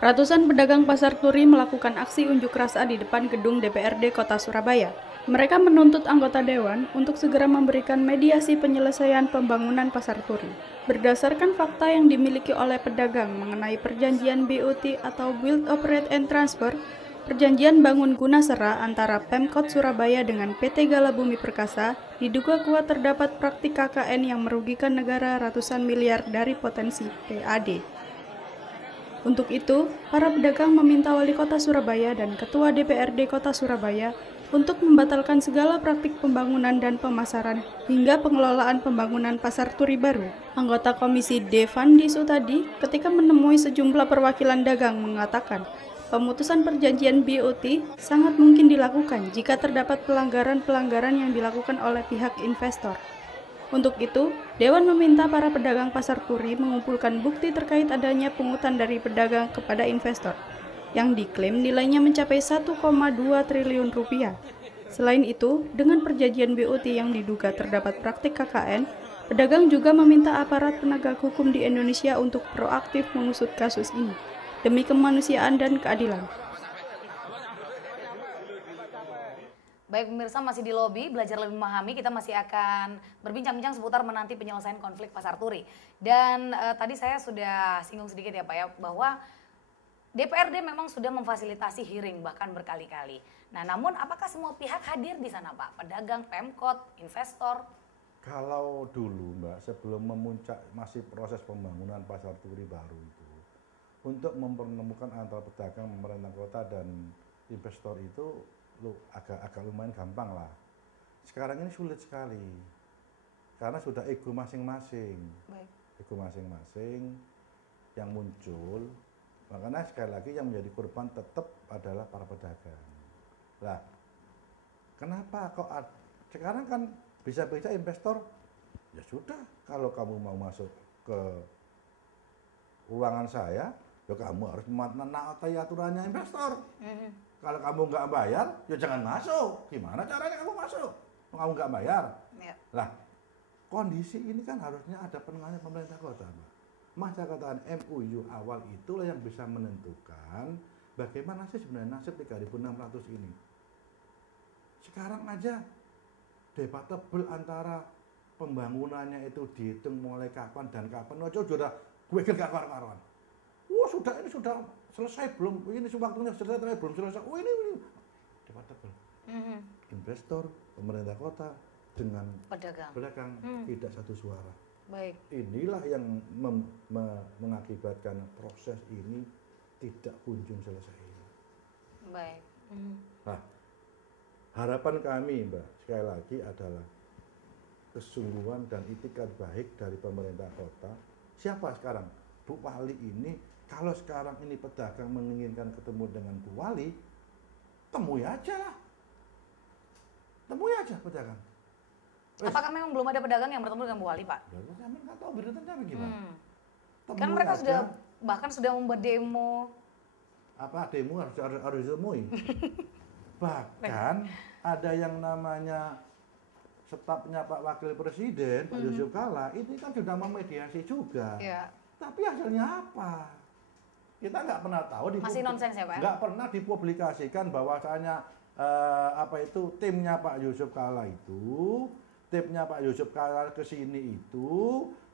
Ratusan pedagang pasar turi melakukan aksi unjuk rasa di depan gedung DPRD Kota Surabaya. Mereka menuntut anggota dewan untuk segera memberikan mediasi penyelesaian pembangunan pasar turi. Berdasarkan fakta yang dimiliki oleh pedagang mengenai perjanjian BOT atau Build, Operate, and Transfer, perjanjian bangun guna sera antara Pemkot Surabaya dengan PT Gala Bumi Perkasa diduga kuat terdapat praktik KKN yang merugikan negara ratusan miliar dari potensi PAD. Untuk itu, para pedagang meminta Wali Kota Surabaya dan Ketua DPRD Kota Surabaya untuk membatalkan segala praktik pembangunan dan pemasaran hingga pengelolaan pembangunan pasar turi baru. Anggota Komisi D. Fandi Sutadi ketika menemui sejumlah perwakilan dagang mengatakan, pemutusan perjanjian BOT sangat mungkin dilakukan jika terdapat pelanggaran-pelanggaran yang dilakukan oleh pihak investor. Untuk itu, Dewan meminta para pedagang pasar turi mengumpulkan bukti terkait adanya pungutan dari pedagang kepada investor, yang diklaim nilainya mencapai 1,2 triliun rupiah. Selain itu, dengan perjanjian BOT yang diduga terdapat praktik KKN, pedagang juga meminta aparat penegak hukum di Indonesia untuk proaktif mengusut kasus ini, demi kemanusiaan dan keadilan. Baik pemirsa, masih di lobi belajar lebih memahami, kita masih akan berbincang-bincang seputar menanti penyelesaian konflik pasar turi. Dan tadi saya sudah singgung sedikit ya Pak ya, bahwa DPRD memang sudah memfasilitasi hearing bahkan berkali-kali. Nah namun apakah semua pihak hadir di sana Pak? Pedagang, Pemkot, investor? Kalau dulu Mbak, sebelum memuncak masih proses pembangunan pasar turi baru itu, untuk mempertemukan antara pedagang, pemerintah kota dan investor itu agak lumayan gampang lah. Sekarang ini sulit sekali karena sudah ego masing-masing. Ego masing-masing yang muncul, makanya sekali lagi yang menjadi korban tetap adalah para pedagang. Lah, kenapa kok sekarang kan bisa-bisa investor, ya sudah, kalau kamu mau masuk ke ruangan saya, ya kamu harus menaati aturannya investor. Kalau kamu nggak bayar, ya jangan masuk. Gimana caranya kamu masuk? Kamu nggak bayar. Ya. Lah, kondisi ini kan harusnya ada penanganan pemerintah kota, Mbak. Masa katakan MOU awal itulah yang bisa menentukan bagaimana sih sebenarnya nasib 3.600 ini. Sekarang aja debatable antara pembangunannya itu dihitung mulai kapan dan kapan. Ojo sudah gue ke kawan-kawan. Sudah ini sudah selesai belum? Ini waktunya selesai belum selesai? Ini debatable. Investor, pemerintah kota dengan pedagang tidak satu suara. Baik. Inilah yang mengakibatkan proses ini tidak kunjung selesai. Baik. Nah, harapan kami Mbak sekali lagi adalah kesungguhan dan itikat baik dari pemerintah kota. Siapa sekarang? Bu Wali ini, kalau sekarang ini pedagang menginginkan ketemu dengan Bu Wali, temui aja lah. Temui aja pedagang. Apakah memang belum ada pedagang yang bertemu dengan Bu Wali, Pak? Ya, kami nggak tahu beritanya bagaimana. Kan mereka aja. bahkan sudah membuat demo. Apa demo harus ditemui? Bahkan ada yang namanya stafnya Pak Wakil Presiden, Pak Yusuf Kalla, ini kan sudah memediasi juga. Ya. Tapi hasilnya apa? Kita nggak pernah tahu. Masih nonsens ya Pak? Nggak pernah dipublikasikan bahwasanya timnya Pak Yusuf Kalla itu, timnya Pak Yusuf Kalla ke sini itu,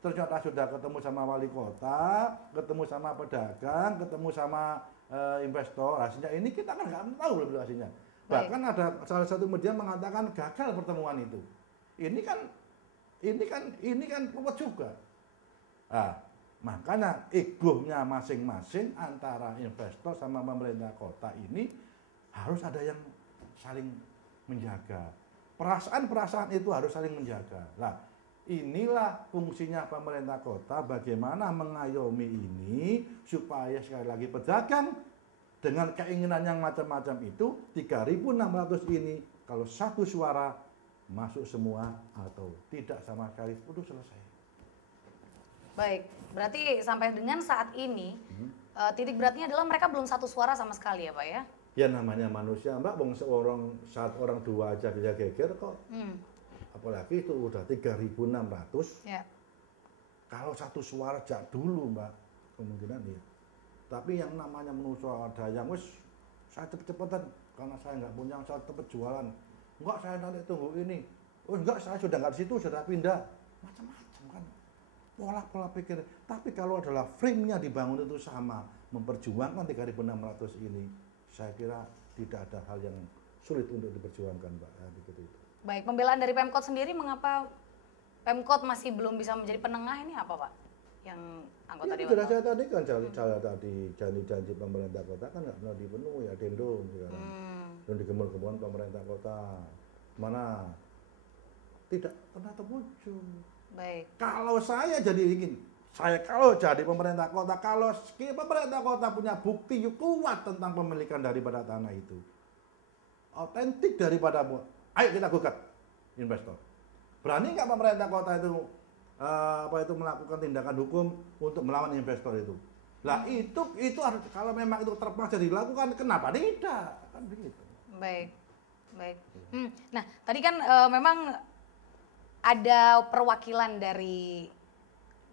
ternyata sudah ketemu sama wali kota, ketemu sama pedagang, ketemu sama investor. Hasilnya ini kita kan nggak tahu belum hasilnya. Bahkan ada salah satu media mengatakan gagal pertemuan itu. Ini kan ruwet juga. Nah, makanya egonya masing-masing antara investor sama pemerintah kota ini harus ada yang saling menjaga. Perasaan-perasaan itu harus saling menjaga. Nah, inilah fungsinya pemerintah kota, bagaimana mengayomi ini supaya sekali lagi pedagang dengan keinginan yang macam-macam itu 3.600 ini kalau satu suara masuk semua atau tidak sama sekali udah selesai. Baik, berarti sampai dengan saat ini titik beratnya adalah mereka belum satu suara sama sekali ya Pak ya? Ya namanya manusia Mbak, saat orang dua aja bisa geger kok. Apalagi itu udah 3.600. Ya. Kalau satu suara jak dulu Mbak, kemungkinan ya Tapi yang namanya manusia ada yang wis saya cepet-cepetan karena saya nggak punya, saya cepet jualan. Enggak, saya nanti tunggu ini. Oh enggak, saya sudah nggak di situ, sudah pindah. Macam-macam kan. Pola-pola pikir. Tapi kalau adalah frame-nya dibangun itu sama, memperjuangkan 3.600 ini, saya kira tidak ada hal yang sulit untuk diperjuangkan, Mbak. Ya, begitu itu. Baik, pembelaan dari Pemkot sendiri mengapa Pemkot masih belum bisa menjadi penengah ini apa Pak? Yang anggota Ya, Dewan. jelas saya tadi kan tadi janji-janji pemerintah kota kan nggak pernah dipenuhi, ya dendung sekarang. Dan digembur-gemburan pemerintah kota. Mana tidak pernah terwujud. Baik. Kalau saya jadi ingin, saya kalau jadi pemerintah kota, kalau pemerintah kota punya bukti kuat tentang pemilikan daripada tanah itu, otentik daripada, ayo kita gugat investor. Berani nggak pemerintah kota itu melakukan tindakan hukum untuk melawan investor itu? Lah itu harus, kalau memang itu terpaksa dilakukan, kenapa tidak? Kan begitu. Baik, baik. Nah, tadi kan memang ada perwakilan dari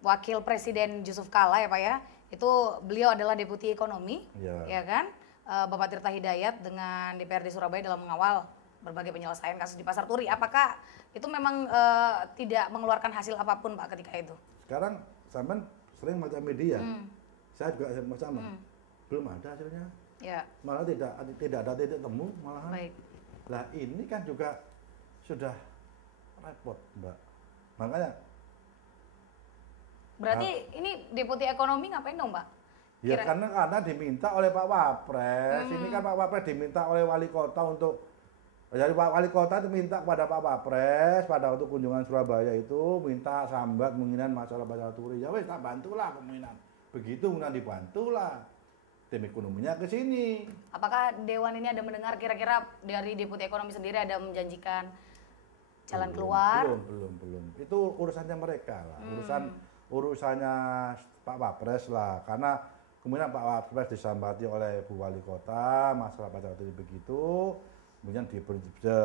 Wakil Presiden Yusuf Kala ya Pak ya. Itu beliau adalah Deputi Ekonomi, ya kan? Bapak Tirta Hidayat dengan DPRD Surabaya dalam mengawal berbagai penyelesaian kasus di Pasar Turi. Apakah itu memang tidak mengeluarkan hasil apapun Pak ketika itu? Sekarang sampean sering baca media, saya juga sama, belum ada hasilnya. Ya. Malah tidak ada titik temu malahan. Baik. Lah ini kan juga sudah repot, Mbak. Makanya berarti ini Deputi Ekonomi ngapain dong Pak? ya karena diminta oleh Pak Wapres. Ini kan Pak Wapres diminta oleh wali kota untuk, jadi Pak Wali Kota itu minta kepada Pak Wapres pada waktu kunjungan Surabaya itu minta sambat menginginkan masalah Pasar Turi. Ya wes tak bantulah kemungkinan. Begitu kemudian dibantulah. Tim ekonominya ke sini. Apakah Dewan ini ada mendengar kira-kira dari Deputi Ekonomi sendiri ada menjanjikan jalan keluar? Belum. Itu urusannya mereka lah. Urusannya Pak Wapres lah. Karena kemudian Pak Wapres disambati oleh Bu Wali Kota masalah Pasar Turi begitu. Kemudian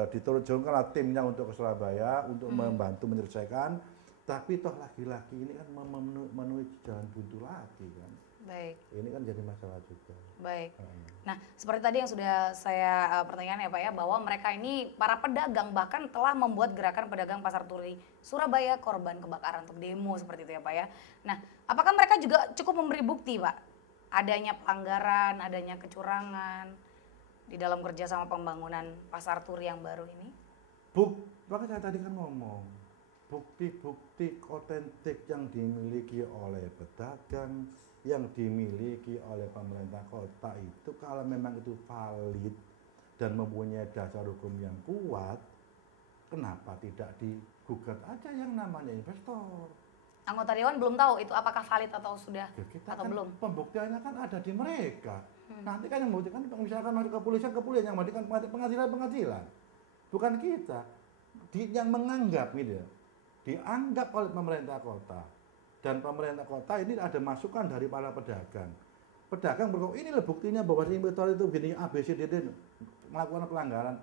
diturunkanlah timnya untuk ke Surabaya untuk membantu menyelesaikan. Tapi toh lagi-lagi ini kan memenuhi jalan buntu lagi kan. Baik. Ini kan jadi masalah juga. Baik. Nah, seperti tadi yang sudah saya pertanyakan ya Pak ya, bahwa mereka ini para pedagang bahkan telah membuat gerakan pedagang Pasar Turi Surabaya korban kebakaran untuk demo seperti itu ya Pak ya. Nah, apakah mereka juga cukup memberi bukti Pak adanya pelanggaran, adanya kecurangan di dalam kerjasama pembangunan Pasar Turi yang baru ini? Makanya saya tadi kan ngomong, bukti-bukti otentik yang dimiliki oleh pedagang, yang dimiliki oleh pemerintah kota itu kalau memang itu valid dan mempunyai dasar hukum yang kuat, kenapa tidak digugat aja yang namanya investor? Anggota Dewan belum tahu itu apakah valid atau sudah Kita atau kan belum. pembuktiannya kan ada di mereka. Nanti kan yang membuktikan misalkan masuk kepolisian yang membuktikan pengadilan. Bukan kita. Yang menganggap gitu ya. Dianggap oleh pemerintah kota. Dan pemerintah kota ini ada masukan dari para pedagang. Pedagang berkata, inilah buktinya bahwa si investor itu gini ABCDD melakukan pelanggaran.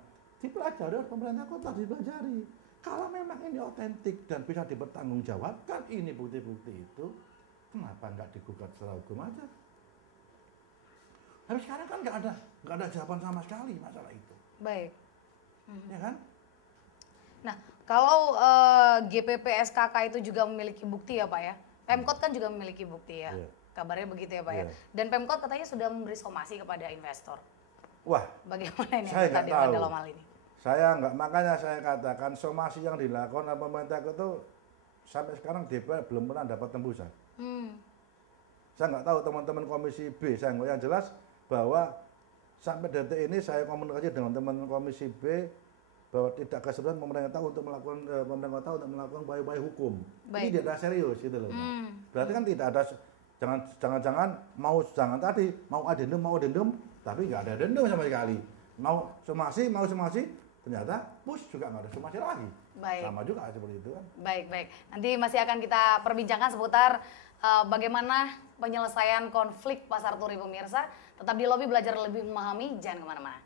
Dipelajari oleh pemerintah kota, dipelajari. Kalau memang ini otentik dan bisa dipertanggungjawabkan ini bukti-bukti itu, kenapa nggak digugat secara hukum aja? Tapi sekarang kan nggak ada jawaban sama sekali masalah itu. Baik. Ya kan? Nah, kalau GPP SKK itu juga memiliki bukti ya Pak ya. Pemkot kan juga memiliki bukti ya. Iya. Kabarnya begitu ya Pak ya. Iya. Dan Pemkot katanya sudah memberi somasi kepada investor. Wah, Bagaimana ini saya anggota nggak Dewan tahu. dalam hal ini? Saya nggak, makanya saya katakan somasi yang dilakukan oleh pemerintah itu sampai sekarang DPR belum pernah dapat tembusan. Saya nggak tahu teman-teman Komisi B, saya nggak, yang jelas bahwa sampai detik ini saya komunikasi dengan teman-teman Komisi B bahwa tidak keseluruhan pemerintah untuk melakukan upaya-upaya hukum. Baik. Ini tidak serius gitu loh. Berarti kan tidak ada, jangan-jangan mau adendum, tapi nggak ada adendum sama sekali. Mau somasi, ternyata push juga nggak ada somasi lagi. Baik. Sama juga seperti itu kan. Baik. Nanti masih akan kita perbincangkan seputar bagaimana penyelesaian konflik Pasar Turi pemirsa. Tetap di Lobi Belajar Lebih Memahami, jangan kemana-mana.